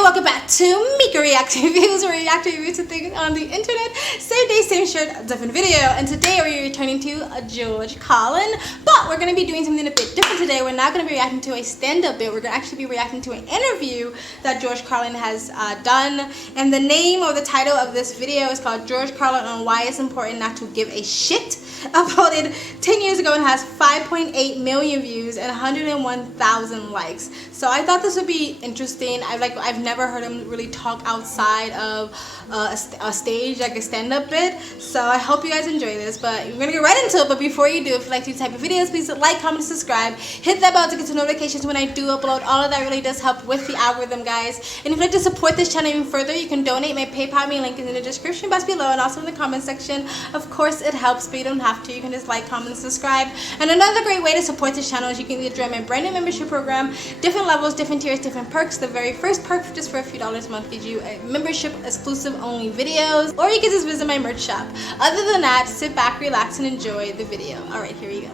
and welcome back to Mika Reacting Reviews, where we react to reviews to things on the internet. Same day, same shirt, different video. And today we're returning to George Carlin, but we're going to be doing something a bit different today. We're not going to be reacting to a stand-up bit. We're going to actually be reacting to an interview that George Carlin has done. And the name or the title of this video is called George Carlin on Why It's Important Not to Give a Shit. Uploaded 10 years ago and has 5.8 million views and 101,000 likes. So I thought this would be interesting. I've never heard him really talk outside of a stage, like a stand-up bit. So I hope you guys enjoy this. But we're gonna get right into it. But before you do, if you like these type of videos, please like, comment, subscribe. Hit that bell to get the notifications when I do upload. All of that really does help with the algorithm, guys. And if you'd like to support this channel even further, you can donate. My PayPal link is in the description box below and also in the comment section. Of course, it helps, but you don't have to. You can just like, comment, and subscribe. And another great way to support this channel is you can either join my brand new membership program. Different levels, different tiers, different perks. The very first perk, just for a few dollars a month, gives you a membership exclusive only videos, or you can just visit my merch shop. Other than that, sit back, relax, and enjoy the video. Alright, here we go.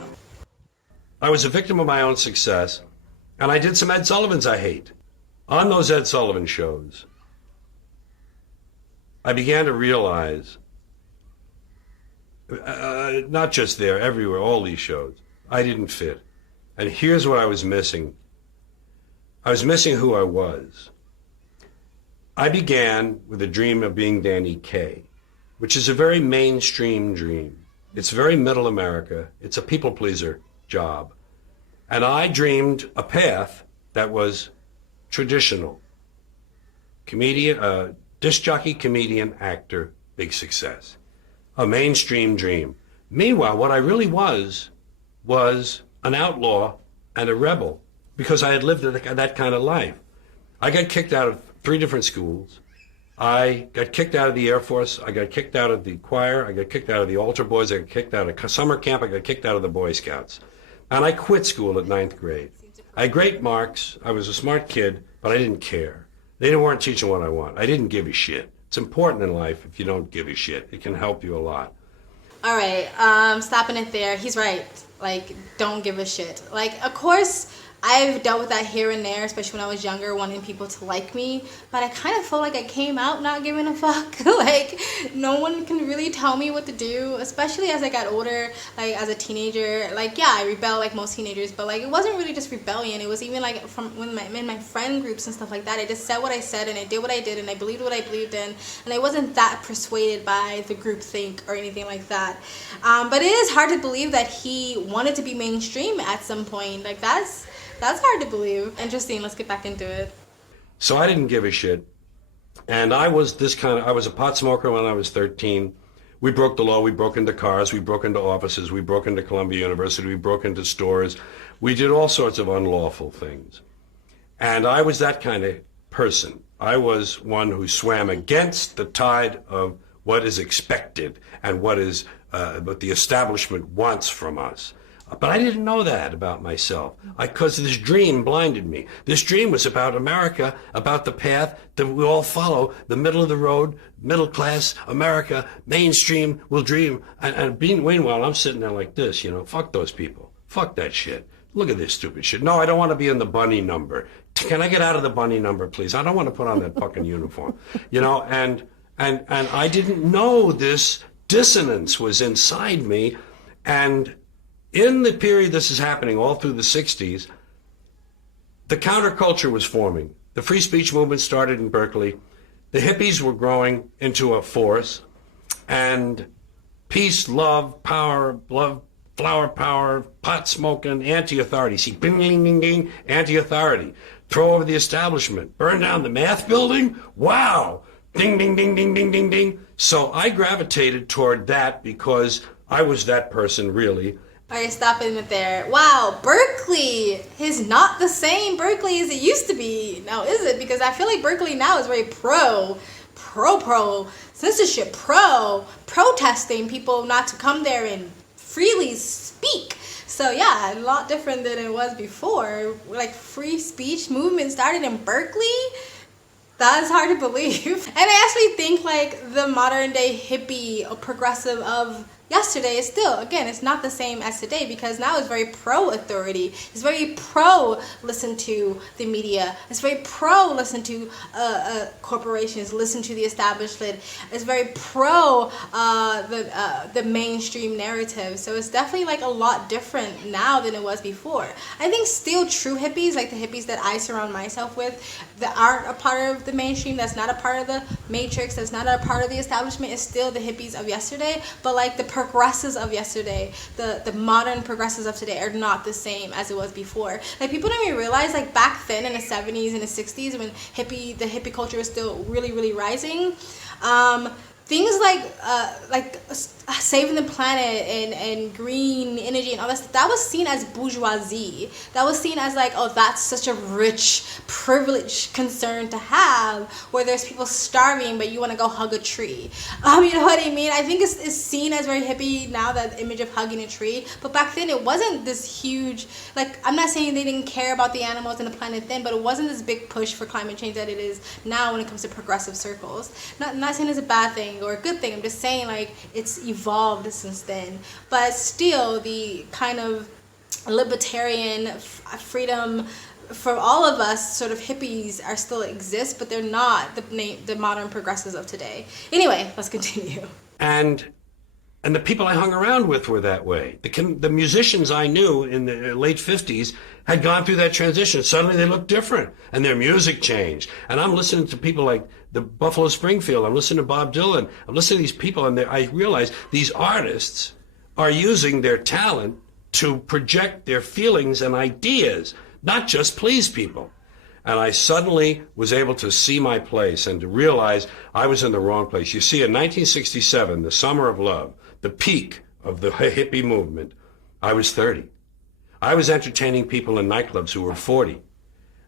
I was a victim of my own success, and I did some Ed Sullivans I hate. On those Ed Sullivan shows, I began to realize, not just there, everywhere, all these shows, I didn't fit. And here's what I was missing. I was missing who I was. I began with a dream of being Danny Kaye, which is a very mainstream dream. It's very middle America. It's a people pleaser job. And I dreamed a path that was traditional. Comedian, disc jockey, comedian, actor, big success. A mainstream dream. Meanwhile, what I really was an outlaw and a rebel, because I had lived that kind of life. I got kicked out of 3 different schools. I got kicked out of the Air Force. I got kicked out of the choir. I got kicked out of the altar boys. I got kicked out of summer camp. I got kicked out of the Boy Scouts. And I quit school at 9th grade. I had great marks. I was a smart kid, but I didn't care. They weren't teaching what I want. I didn't give a shit. It's important in life if you don't give a shit. It can help you a lot. All right, stopping it there. He's right. Like, don't give a shit. Like, of course, I've dealt with that here and there, especially when I was younger, wanting people to like me. But I kind of feel like I came out not giving a fuck. Like, no one can really tell me what to do, especially as I got older, like as a teenager. Like, yeah, I rebelled like most teenagers, but like it wasn't really just rebellion. It was even like from when in my friend groups and stuff like that. I just said what I said and I did what I did and I believed what I believed in, and I wasn't that persuaded by the group think or anything like that. But it is hard to believe that he wanted to be mainstream at some point. Like, that's hard to believe. Interesting. Let's get back into it. So I didn't give a shit. And I was I was a pot smoker when I was 13. We broke the law. We broke into cars. We broke into offices. We broke into Columbia University. We broke into stores. We did all sorts of unlawful things. And I was that kind of person. I was one who swam against the tide of what is expected and what the establishment wants from us. But I didn't know that about myself, because this dream blinded me. This dream was about America, about the path that we all follow, the middle of the road, middle class America, mainstream will dream. And meanwhile, I'm sitting there like this, you know, fuck those people. Fuck that shit. Look at this stupid shit. No, I don't want to be in the bunny number. Can I get out of the bunny number, please? I don't want to put on that fucking uniform. You know, and I didn't know this dissonance was inside me. And in the period this is happening, all through the 60s, the counterculture was forming. The free speech movement started in Berkeley. The hippies were growing into a force. And peace, love, power, flower power, pot smoking, anti-authority. See, bing, ding, ding, ding, anti-authority. Throw over the establishment. Burn down the math building? Wow. Ding, ding, ding, ding, ding, ding, ding. So I gravitated toward that because I was that person, really. Alright, stopping it there. Wow, Berkeley is not the same Berkeley as it used to be. Now, is it? Because I feel like Berkeley now is very pro censorship, protesting people not to come there and freely speak. So yeah, a lot different than it was before. Like, free speech movement started in Berkeley. That's hard to believe. And I actually think like the modern day hippie or progressive of yesterday is still, again, it's not the same as today, because now it's very pro-authority. It's very pro-listen to the media. It's very pro-listen to corporations, listen to the establishment. It's very pro the mainstream narrative. So it's definitely like a lot different now than it was before. I think still true hippies, like the hippies that I surround myself with, that aren't a part of the mainstream, that's not a part of the matrix, that's not a part of the establishment, is still the hippies of yesterday. But like the progressives of yesterday, the modern progressives of today are not the same as it was before. Like people don't even realize, like back then in the 70s and the 60s, when the hippie culture was still really, really rising, things like saving the planet and green energy and all that stuff, that was seen as bourgeoisie. That was seen as like, oh, that's such a rich, privileged concern to have, where there's people starving but you want to go hug a tree. You know what I mean? I think it's seen as very hippie now, that image of hugging a tree. But back then it wasn't this huge, like, I'm not saying they didn't care about the animals and the planet then, but it wasn't this big push for climate change that it is now when it comes to progressive circles. Not saying it's a bad thing or a good thing. I'm just saying like it's evolved since then. But still, the kind of libertarian freedom for all of us sort of hippies are still exist, but they're not the modern progressives of today. Anyway, let's continue. And the people I hung around with were that way. The musicians I knew in the late 50s had gone through that transition. Suddenly they looked different, and their music changed. And I'm listening to people like the Buffalo Springfield. I'm listening to Bob Dylan. I'm listening to these people, and I realize these artists are using their talent to project their feelings and ideas, not just please people. And I suddenly was able to see my place and to realize I was in the wrong place. You see, in 1967, the summer of love, the peak of the hippie movement, I was 30. I was entertaining people in nightclubs who were 40,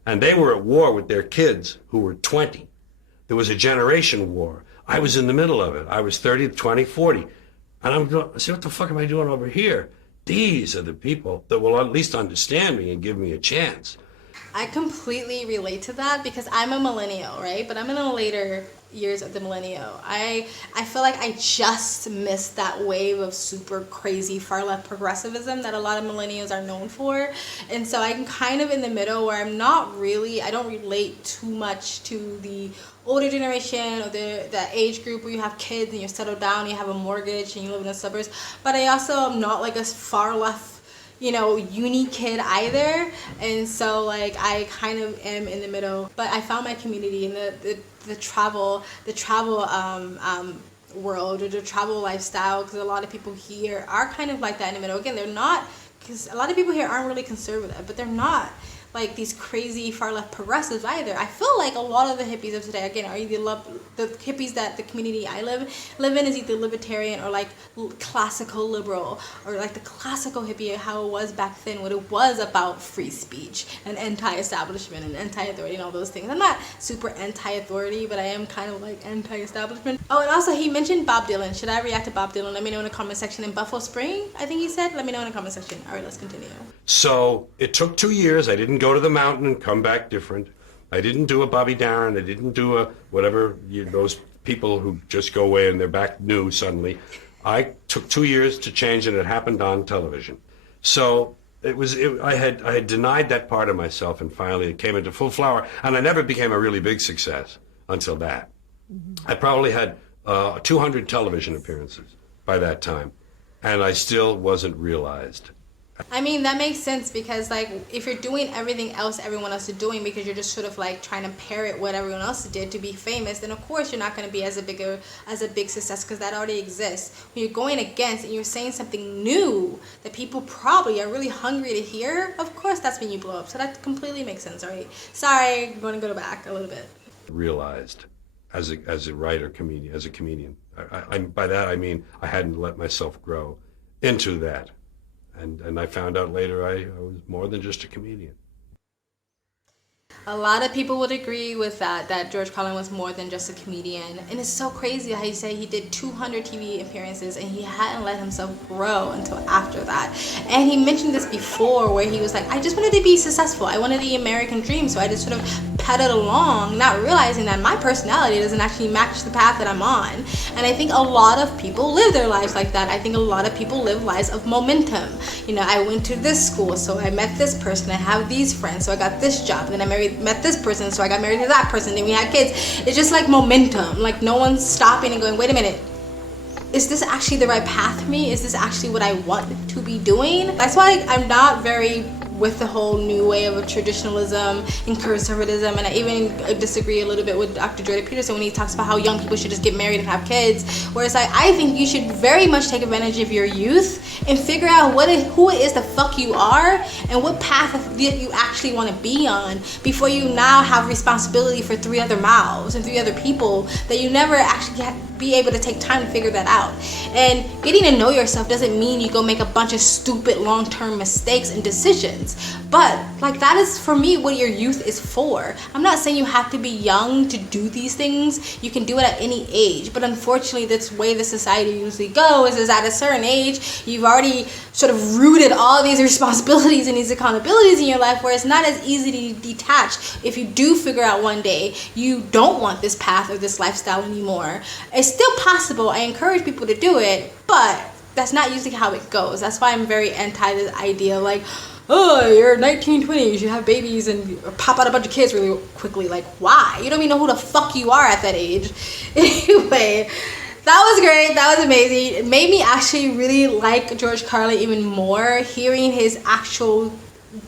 and they were at war with their kids who were 20. There was a generation war. I was in the middle of it. I was 30, 20, 40. And I'm going, see, what the fuck am I doing over here? These are the people that will at least understand me and give me a chance. I completely relate to that because I'm a millennial, right? But I'm in the later years of the millennial. I feel like I just missed that wave of super crazy far left progressivism that a lot of millennials are known for. And so I'm kind of in the middle where I don't relate too much to the older generation or the age group where you have kids and you're settled down, you have a mortgage and you live in the suburbs. But I also am not like a far left, uni kid either. And so like I kind of am in the middle, but I found my community in the travel world, or the travel lifestyle, because a lot of people here are kind of like that in the middle. Again, they're not, because a lot of people here aren't really conservative, but they're not like these crazy far left progressives either. I feel like a lot of the hippies of today, again, are either the hippies that the community I live in is either libertarian or like classical liberal, or like the classical hippie, how it was back then, when it was about free speech and anti-establishment and anti-authority and all those things. I'm not super anti-authority, but I am kind of like anti-establishment. Oh, and also he mentioned Bob Dylan. Should I react to Bob Dylan? Let me know in the comment section. In Buffalo Spring, I think he said. Let me know in the comment section. All right, let's continue. So it took 2 years. I didn't go to the mountain and come back different. I didn't do a Bobby Darin. I didn't do a whatever, those people who just go away and they're back new suddenly. I took 2 years to change, and it happened on television. So I had denied that part of myself, and finally it came into full flower. And I never became a really big success until that. I probably had 200 television appearances by that time, and I still wasn't realized. I mean, that makes sense, because like if you're doing everything else everyone else is doing, because you're just sort of like trying to parrot what everyone else did to be famous, then of course you're not going to be as a big success, because that already exists. When you're going against and you're saying something new that people probably are really hungry to hear, of course that's when you blow up. So that completely makes sense, right? Sorry, I'm going to go back a little bit. Realized as a writer, comedian, as a comedian. By that I mean I hadn't let myself grow into that. And I found out later I was more than just a comedian. A lot of people would agree with that George Carlin was more than just a comedian. And it's so crazy how you say he did 200 TV appearances and he hadn't let himself grow until after that. And he mentioned this before where he was like, I just wanted to be successful. I wanted the American dream. So I just sort of pedaled along, not realizing that my personality doesn't actually match the path that I'm on. And I think a lot of people live their lives like that. I think a lot of people live lives of momentum. You know, I went to this school, so I met this person, I have these friends, so I got this job, and then I met this person, so I got married to that person, then we had kids. It's just like momentum. Like no one's stopping and going, wait a minute, is this actually the right path for me? Is this actually what I want to be doing? That's why I'm not very with the whole new way of traditionalism and conservatism, and I even disagree a little bit with Dr. Jordan Peterson when he talks about how young people should just get married and have kids, whereas I think you should very much take advantage of your youth and figure out who it is the fuck you are and what path that you actually want to be on before you now have responsibility for 3 other mouths and 3 other people that you never actually be able to take time to figure that out. And getting to know yourself doesn't mean you go make a bunch of stupid long-term mistakes and decisions, but like that is for me what your youth is for. I'm not saying you have to be young to do these things. You can do it at any age, but unfortunately that's the way the society usually goes, is at a certain age you've already sort of rooted all these responsibilities and these accountabilities in your life, where it's not as easy to detach if you do figure out one day you don't want this path or this lifestyle anymore. It's still possible. I encourage people to do it, but that's not usually how it goes. That's why I'm very anti this idea like, oh, you're 19, 20, you should have babies and pop out a bunch of kids really quickly. Like, why? You don't even know who the fuck you are at that age. Anyway, that was great. That was amazing. It made me actually really like George Carlin even more, hearing his actual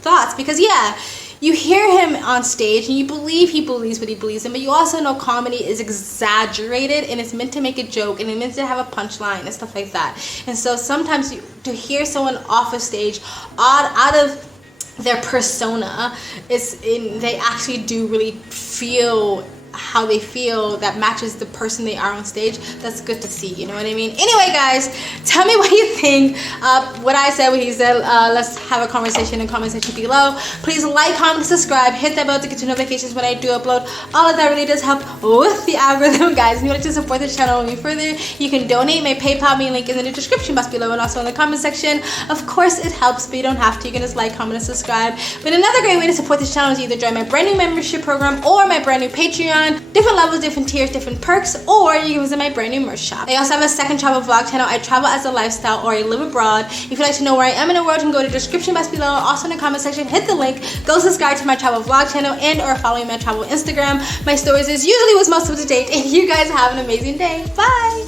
thoughts, because yeah, you hear him on stage and you believe he believes what he believes in, but you also know comedy is exaggerated and it's meant to make a joke and it's meant to have a punchline and stuff like that. And so sometimes to hear someone off a stage out of their persona, they actually do really feel how they feel that matches the person they are on stage. That's good to see, you know what I mean? Anyway guys, tell me what you think, what I said, what he said. Let's have a conversation in the comment section below. Please like, comment, subscribe, hit that bell to get your notifications when I do upload. All of that really does help with the algorithm, guys. If you want to support this channel any further, you can donate. My PayPal link is in the description box below and also in the comment section. Of course it helps, but you don't have to. You can just like, comment, and subscribe. But another great way to support this channel is either join my brand new membership program or my brand new Patreon. Different levels, different tiers, different perks, or you can visit my brand new merch shop. I also have a second travel vlog channel. I travel as a lifestyle, or I live abroad. If you'd like to know where I am in the world, you can go to the description box below, also in the comment section, hit the link, go subscribe to my travel vlog channel and or follow my travel Instagram. My stories is usually what's most up to date, and you guys have an amazing day. Bye!